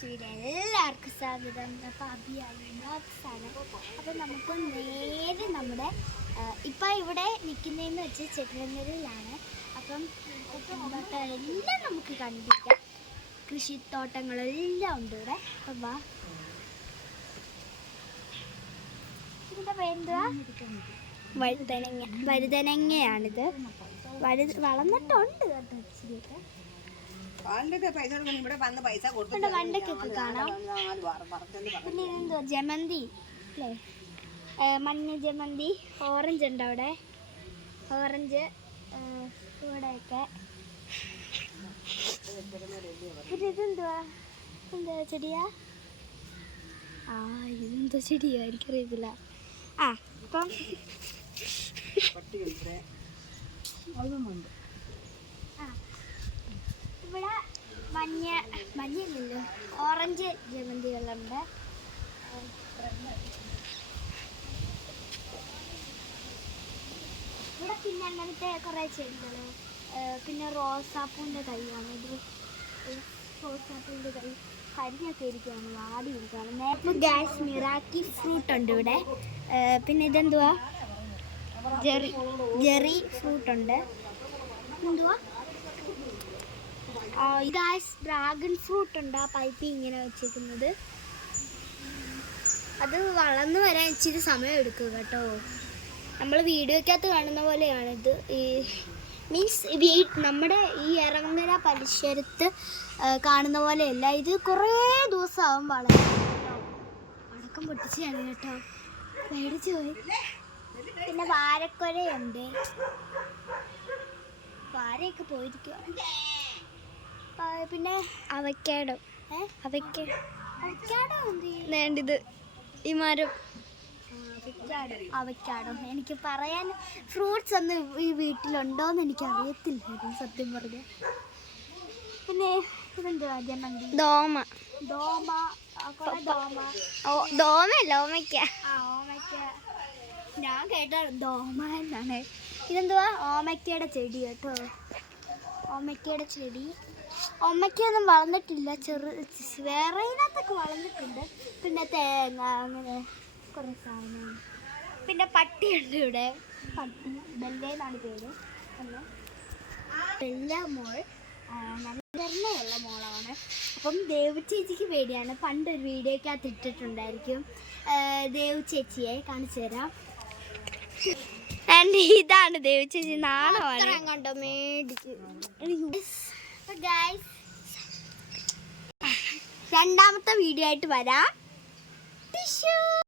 Video എല്ലാവർക്കും സ്വാഗതം. അപ്പോൾ അഭിയാണ് അപ്പോൾ നമുക്ക് നേരെ നമ്മുടെ ഇപ്പം ഇവിടെ നിൽക്കുന്നതെന്ന് വെച്ചാൽ ചെറുങ്ങരയിലാണ് അപ്പം എല്ലാം നമുക്ക് കണ്ടിരിക്കാം. കൃഷിത്തോട്ടങ്ങളെല്ലാം ഉണ്ട് ഇവിടെ. അപ്പം വാ. ഇതിന്റെ പേരെന്തുവാ? വഴുതനങ്ങ. വഴുതനങ്ങയാണിത്. വഴു വളർന്നിട്ടുണ്ട് കേട്ടോ ഇച്ചിരിയൊക്കെ. പൈസ കൊടുക്കണം ഇവിടെ വന്ന് പൈസ കൊടുത്തു ഇവിടെ വണ്ടക്കൊക്കെ കാണാം. പിന്നെ ജമന്തി അല്ലേ? മഞ്ഞ ജമന്തി ഓറഞ്ച് ഉണ്ട് അവിടെ. ഓറഞ്ച് ഇവിടെയൊക്കെ. പിന്നെ ഇതെന്തുവാ? എന്താ ചെടിയാ? ആ ഇതെന്തോ ചെടിയാ? എനിക്കറിയത്തില്ല. ആ അപ്പം പട്ടിയുണ്ട് അതുമുണ്ട് ആ ഇവിടെ മഞ്ഞ ഓറഞ്ച് ജമന്തികളുണ്ട്. ഇവിടെ പിന്നെ അങ്ങനത്തെ കുറേ ചെടികൾ പിന്നെ റോസാപ്പൂവിന്റെ തൈയാണ്. ഇത് റോസാപ്പൂവിന്റെ തൈ. കരിഞ്ഞൊക്കെ ഇരിക്കുകയാണ് വാടി നേരത്തെ ഗ്യാസ് മിറാക്കി ഫ്രൂട്ട് ഉണ്ട് ഇവിടെ. പിന്നെ ഇതെന്തുവാ? ജെറി ജെറി ഫ്രൂട്ട് ഉണ്ട് എന്തുവാ? ഗായ്സ് ഡ്രാഗൺ ഫ്രൂട്ട് ഉണ്ട് ആ പൈപ്പ് ഇങ്ങനെ വെച്ചിരിക്കുന്നത് അത് വളർന്നു വരാൻ ഇച്ചിരി സമയം എടുക്കും കേട്ടോ. നമ്മൾ വീഡിയോക്കകത്ത് കാണുന്ന പോലെയാണിത് ഈ മീൻസ് വീ നമ്മുടെ ഈ ഇറങ്ങര പരിസരത്ത് കാണുന്ന പോലെയല്ല. ഇത് കുറേ ദിവസമാവും വളരും അടക്കം പൊട്ടിച്ചാണ് കേട്ടോ. പേടിച്ചു പോയി. പിന്നെ വാരക്കൊരയുണ്ട് വാരയൊക്കെ പോയിരിക്കുക പിന്നെ അവക്കാടോ. വേണ്ടത് ഈ മരം. അവക്കാടോ. എനിക്ക് പറയാൻ ഫ്രൂട്ട്സ് ഒന്നും ഈ വീട്ടിലുണ്ടോന്ന് എനിക്ക് അറിയത്തില്ല സത്യം പറഞ്ഞു. പിന്നെ ഇതെന്തുവാ? ജമന്തി. ദോമ. ദോമ. ദോമ. ഓ ദോമല്ല ഓമയ്ക്ക. ആ ഓമയ്ക്ക. ഞാൻ കേട്ട ദോമ എന്നാണ്. ഇതെന്തുവാ? ഓമയ്ക്കയുടെ ചെടി കേട്ടോ. ഓമയ്ക്കയുടെ ചെടി. ഓമയ്ക്കൊന്നും വളർന്നിട്ടില്ല. ചെറു വേറെ ഇതിനകത്തൊക്കെ വളർന്നിട്ടുണ്ട്. പിന്നെ തേങ്ങ അങ്ങനെ കുറേ സാധനങ്ങൾ. പിന്നെ പട്ടിയുണ്ട് ഇവിടെ. പട്ടി ബെല്ലേന്നാണ് പേര്. പിന്നെ ബെല്ല മോൾ നല്ല മോളാണ്. അപ്പം ദേവു ചേച്ചിക്ക് പേടിയാണ് പണ്ടൊരു വീഡിയോക്കകത്ത് ഇട്ടിട്ടുണ്ടായിരിക്കും. ദേവ് ദേവു ചേച്ചിയെ കാണിച്ചു തരാം. ആൻഡ് ഇതാണ് ദേവിച്ചേച്ചി നാളെ കണ്ടോ മേടിച്ച്. രണ്ടാമത്തെ വീഡിയോ ആയിട്ട് വരാം. ടിഷ്യൂ